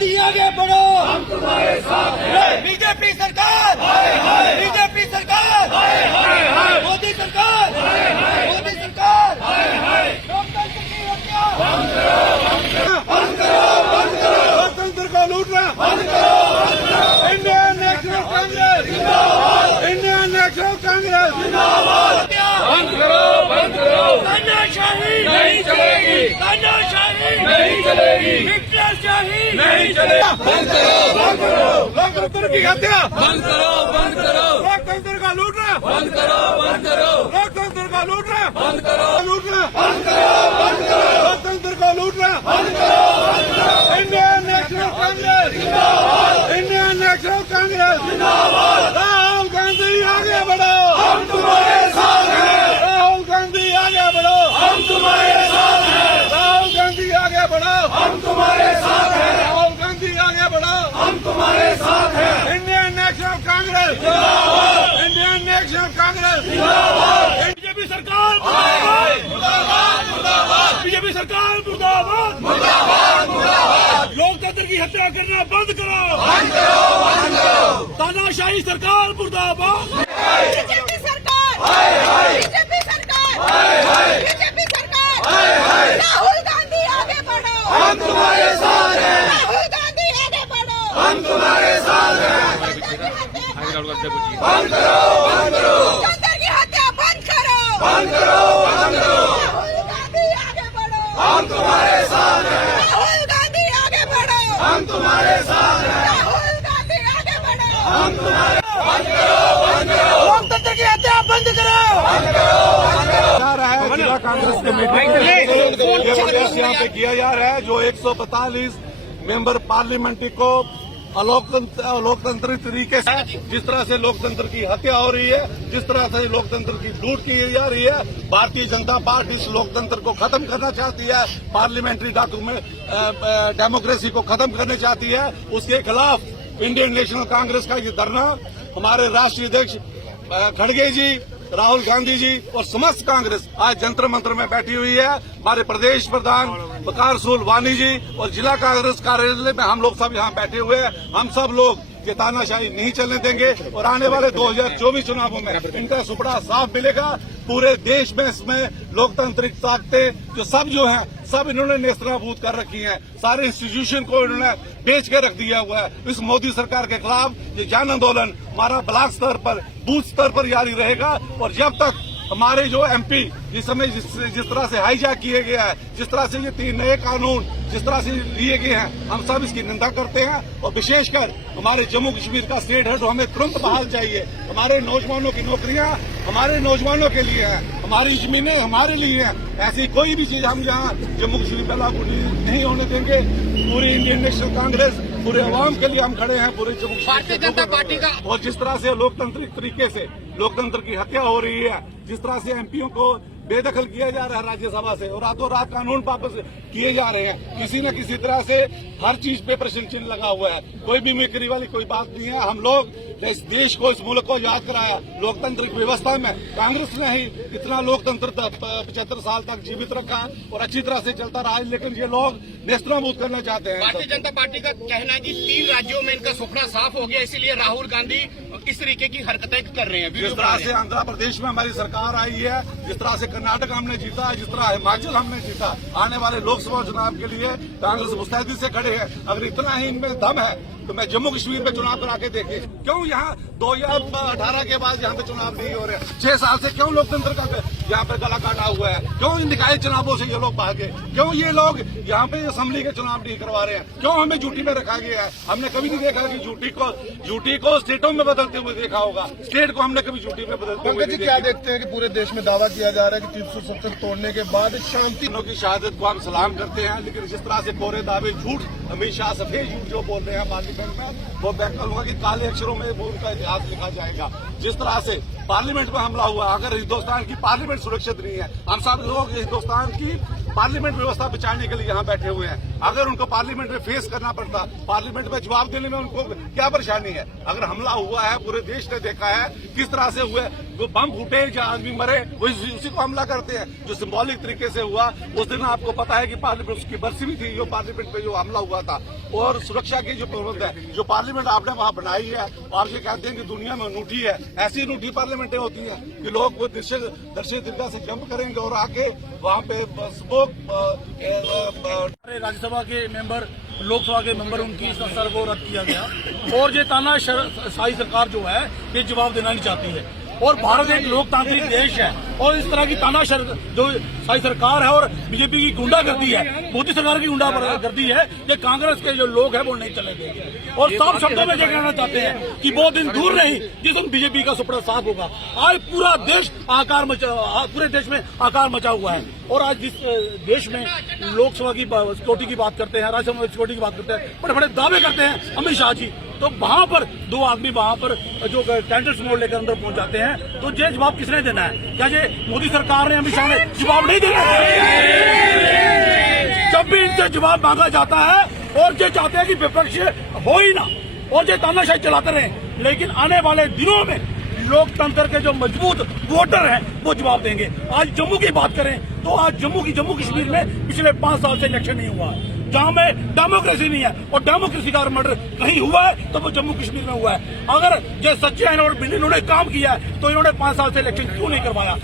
गांधी आगे बढ़ो, हम तुम्हारे साथ हैं। बीजेपी सरकार, बीजेपी सरकार, मोदी सरकार, मोदी सरकार, लोकतंत्र की हत्या बंद करो, बंद करो, बंद करो, लोकतंत्र को लूटना बंद करो, इंडियन नेशनल कांग्रेस जिंदाबाद, इंडियन नेशनल कांग्रेस जिंदाबाद, बंद करो, बंद करो। तानाशाही नहीं चलेगी, तानाशाही नहीं चलेगी, हिटलरशाही नहीं चलेगी। बंद करो, बंद करो, लोकतंत्र की हत्या बंद करो, बंद करो, लोकतंत्र का लूटना बंद करो, बंद करो, लोकतंत्र का लूटना बंद करो, लूटना बंद करो, बंद करो, लोकतंत्र को लूटना बंद करो, बंद करो। इंडियन नेशनल कांग्रेस जिंदाबाद, इंडियन नेशनल कांग्रेस जिंदाबाद। राहुल गांधी आगे बढ़ो, हम तुम्हारे साथ हैं। राहुल गांधी आगे बढ़ो, हम तुम्हारे साथ हैं। राहुल गांधी आगे बढ़ो, हम तुम्हारे साथ हैं। राहुल गांधी आगे बढ़ो, हम तुम्हारे साथ हैं। इंडियन नेशनल कांग्रेस जिंदाबाद, इंडियन नेशनल कांग्रेस जिंदाबाद। बीजेपी सरकार मुर्दाबाद, मुर्दाबाद, बीजेपी सरकार मुर्दाबाद, मुर्दाबाद, मुर्दाबाद। लोकतंत्र की हत्या करना बंद करो, बंद करो, बंद करो। तानाशाही सरकार मुर्दाबाद, बीजेपी सरकार, बीजेपी सरकार, बीजेपी सरकार, राहुल गांधी आगे बढ़ो, हम तुम्हारे साथ हैं। राहुल गांधी आगे बढ़ो, हम तुम्हारे साथ हैं। बंद करो, बंद करो, लोकतंत्र की हत्या बंद करो, बंद करो, बंद करो। राहुल गांधी आगे बढ़ो, हम तुम्हारे साथ हैं। राहुल गांधी आगे बढ़ो, हम तुम्हारे साथ हैं। राहुल गांधी आगे बढ़ो, हम तुम्हारे बंद करो, बंद करो, लोकतंत्र की हत्या बंद करो। बंद करो, बंद करो। जा रहा है जिला कांग्रेस कमेटी यहाँ पे किया जा रहा है जो 145 मेंबर पार्लियामेंट्री को लोकतंत्री तरीके से जिस तरह से लोकतंत्र की हत्या हो रही है, जिस तरह से लोकतंत्र की लूट की जा रही है, भारतीय जनता पार्टी इस लोकतंत्र को खत्म करना चाहती है, पार्लियामेंट्री डेमोक्रेसी को खत्म करना चाहती है। उसके खिलाफ इंडियन नेशनल कांग्रेस का ये धरना हमारे राष्ट्रीय अध्यक्ष खड़गे जी, राहुल गांधी जी और समस्त कांग्रेस आज जंतर मंत्र में बैठी हुई है। हमारे प्रदेश प्रधान वकार सूल वानी जी और जिला कांग्रेस कार्यालय में हम लोग सब यहाँ बैठे हुए हैं। हम सब लोग ये तानाशाही नहीं चलने देंगे और आने वाले 2024 चुनावों में इनका सुपड़ा साफ मिलेगा। पूरे देश में इसमें लोकतांत्रिक ताकतें जो हैं सब इन्होंने नेस्तनाबूद कर रखी हैं। सारे इंस्टीट्यूशन को इन्होंने बेच के रख दिया हुआ है। इस मोदी सरकार के खिलाफ ये जन आंदोलन हमारा ब्लॉक स्तर पर, बूथ स्तर पर जारी रहेगा। और जब तक हमारे जो एमपी जिस समय जिस तरह से हाईजैक किए गया है, जिस तरह से ये 3 नए कानून जिस तरह से लिए गए हैं, हम सब इसकी निंदा करते हैं। और विशेषकर हमारे जम्मू कश्मीर का स्टेट हेड हमें तुरंत बहाल चाहिए। हमारे नौजवानों की नौकरियां हमारे नौजवानों के लिए हैं, हमारी जमीनें हमारे लिए हैं। ऐसी कोई भी चीज हम यहाँ जम्मू कश्मीर में लागू नहीं होने देंगे। पूरी इंडियन नेशनल कांग्रेस पूरे अवाम के लिए हम खड़े हैं, पूरे जम्मू भारतीय जनता पार्टी का। और जिस तरह से लोकतांत्रिक तरीके से लोकतंत्र की हत्या हो रही है, जिस तरह से एमपीओ को बेदखल किया जा रहा है राज्यसभा से और रातों रात कानून वापस किए जा रहे हैं, किसी न किसी तरह से हर चीज पे प्रश्न चिन्ह लगा हुआ है। कोई भी मिक्री वाली कोई बात नहीं है। हम लोग इस देश को, इस मुल्क को याद कराया लोकतांत्रिक व्यवस्था में। कांग्रेस ने ही इतना लोकतंत्र 75 साल तक जीवित रखा और अच्छी तरह से चलता रहा, लेकिन ये लोग नेस्तनाबूद करना चाहते हैं। भारतीय जनता पार्टी का कहना है कि 3 राज्यों में इनका सपना साफ हो गया, इसीलिए राहुल गांधी इस तरीके की हरकतें कर रहे हैं। जिस तरह से आंध्र प्रदेश में हमारी सरकार आई है, जिस तरह से कर्नाटक हमने जीता, जिस तरह हिमाचल हमने जीता, आने वाले लोकसभा चुनाव के लिए कांग्रेस मुस्तैदी से खड़े है। अगर इतना ही इनमें दम है तो मैं जम्मू कश्मीर में चुनाव करा के देखे। क्यों यहाँ 2018 के बाद यहाँ पे चुनाव नहीं हो रहे? 6 साल से क्यों लोकतंत्र का यहाँ पे गला काटा हुआ है? क्यों इन निकाय चुनावों से ये लोग भागे? क्यों ये लोग यहाँ पे असेंबली के चुनाव नहीं करवा रहे हैं? क्यों हमें ड्यूटी में रखा गया है? हमने कभी नहीं देखा कि ड्यूटी को स्टेटों में बदलते हुए देखा होगा। स्टेट को हमने कभी ड्यूटी में बदलते हुए पंकज जी, क्या देखते हैं कि पूरे देश में दावा किया जा रहा है कि 370 तोड़ने के बाद शांति की शहादत को हम सलाम करते हैं, लेकिन जिस तरह से कोरे दावे झूठ, अमित शाह सफेद झूठ जो बोल रहे हैं पार्लियामेंट में, वो मैं कहूंगा कि काले अक्षरों में वो उनका इतिहास लिखा जाएगा। जिस तरह से पार्लियामेंट में हमला हुआ, अगर हिंदुस्तान की पार्लियामेंट सुरक्षित नहीं है, हम सब लोग हिंदुस्तान की पार्लियामेंट व्यवस्था बचाने के लिए यहाँ बैठे हुए हैं। अगर उनको पार्लियामेंट में फेस करना पड़ता, पार्लियामेंट में जवाब देने में उनको क्या परेशानी है? अगर हमला हुआ है, पूरे देश ने देखा है किस तरह से हुए, वो बम फूटे या आदमी मरे, वो उसी को हमला करते हैं। जो सिंबॉलिक तरीके से हुआ, उस दिन आपको पता है कि पार्लियामेंट उसकी बरसी भी थी, जो पार्लियामेंट पे जो हमला हुआ था। और सुरक्षा की जो प्रबंध है, जो पार्लियामेंट आपने वहां बनाई है, और ये कहते हैं कि दुनिया में अनूठी है, ऐसी अनूठी पार्लियामेंटें होती हैं कि लोग वो दर्शक दीर्घा से जंप करेंगे और आके वहां पे स्मोक राज्यसभा के मेंबर, लोकसभा के मेंबर, उनकी संस्था को रद्द किया गया। और ये तानाशाही सरकार जो है ये जवाब देना नहीं चाहती है। और भारत एक लोकतांत्रिक देश है और इस तरह की तानाशाही सरकार है और बीजेपी की गुंडागर्दी है, मोदी सरकार की गुंडागर्दी है, ये कांग्रेस के जो लोग हैं वो नहीं चलेंगे। और साफ शब्दों में ये कहना चाहते हैं कि वो दिन दूर नहीं जिस दिन बीजेपी का सुपड़ा साफ होगा। आज पूरा देश पूरे देश में आकार मचा हुआ है। और आज जिस देश में लोकसभा की सिक्योरिटी की बात करते हैं, राज्यसभा में सिक्योरिटी की बात करते हैं, बड़े बड़े दावे करते हैं अमित शाह जी, तो वहां पर दो आदमी वहां पर जो टेंटर्स मोड़ लेकर अंदर पहुंच जाते हैं, तो ये जवाब किसने देना है? क्या ये मोदी सरकार ने, अमित शाह ने जवाब नहीं देना है? जब भी इनसे जवाब मांगा जाता है और ये चाहते हैं कि विपक्ष हो ही ना और ये तानाशाही चलाते रहे, लेकिन आने वाले दिनों में लोकतंत्र के जो मजबूत वोटर हैं वो जवाब देंगे। आज जम्मू की बात करें तो आज जम्मू कश्मीर में पिछले 5 साल से इलेक्शन नहीं हुआ है, जहां में डेमोक्रेसी नहीं है। और डेमोक्रेसी का मर्डर कहीं हुआ है तो वो जम्मू कश्मीर में हुआ है। अगर ये सच्चे हैं और इन्होंने काम किया है तो इन्होंने 5 साल से इलेक्शन क्यों नहीं करवाया?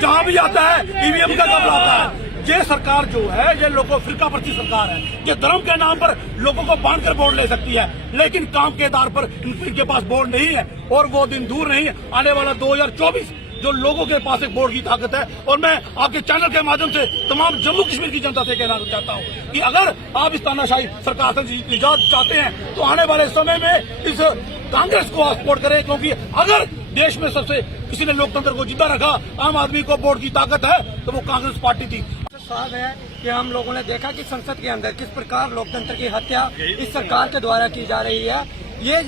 जहां भी आता है ईवीएम का कब्जा आता है। ये सरकार जो है ये लोगों फिरका परस्ती सरकार है, ये धर्म के नाम पर लोगों को बांधकर वोट ले सकती है, लेकिन काम के आधार पर इनके पास वोट नहीं है। और वो दिन दूर नहीं, आने वाला 2024 जो लोगों के पास एक वोट की ताकत है। और मैं आपके चैनल के माध्यम से तमाम जम्मू कश्मीर की जनता से कहना चाहता हूँ कि अगर आप इस तानाशाही सरकार से निजात चाहते हैं तो आने वाले समय में इस कांग्रेस को सपोर्ट करें, क्योंकि अगर देश में सबसे किसी ने लोकतंत्र को जिंदा रखा, आम आदमी को वोट की ताकत है, तो वो कांग्रेस पार्टी थी। साफ है कि हम लोगों ने देखा कि संसद के अंदर किस प्रकार लोकतंत्र की हत्या इस सरकार के द्वारा की जा रही है। ये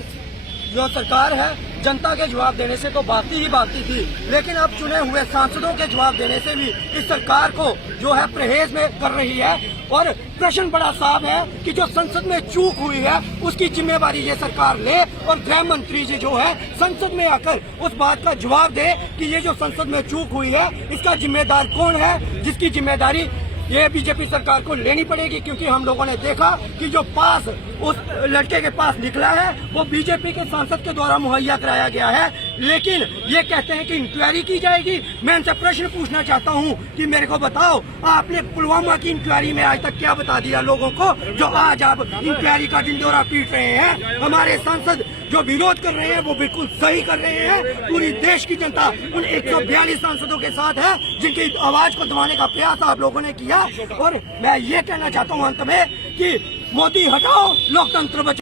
जो सरकार है जनता के जवाब देने से तो भागती ही भागती थी, लेकिन अब चुने हुए सांसदों के जवाब देने से भी इस सरकार को जो है परहेज में कर रही है। और प्रश्न बड़ा साफ है कि जो संसद में चूक हुई है उसकी जिम्मेवारी ये सरकार ले और गृह मंत्री जी जो है संसद में आकर उस बात का जवाब दे कि ये जो संसद में चूक हुई है इसका जिम्मेदार कौन है, जिसकी जिम्मेदारी ये बीजेपी सरकार को लेनी पड़ेगी। क्योंकि हम लोगों ने देखा कि जो पास उस लड़के के पास निकला है वो बीजेपी के सांसद के द्वारा मुहैया कराया गया है, लेकिन ये कहते हैं कि इंक्वायरी की जाएगी। मैं इनसे प्रश्न पूछना चाहता हूं कि मेरे को बताओ, आपने पुलवामा की इंक्वायरी में आज तक क्या बता दिया लोगों को, जो आज आप इंक्वायरी का ढिंढोरा पीट रहे हैं? हमारे सांसद जो विरोध कर रहे हैं वो बिल्कुल सही कर रहे हैं। पूरी देश की जनता उन 142 सांसदों के साथ है जिनकी आवाज को दबाने का प्रयास आप लोगों ने किया। और मैं ये कहना चाहता हूँ अंत में कि मोदी हटाओ, लोकतंत्र बचाओ।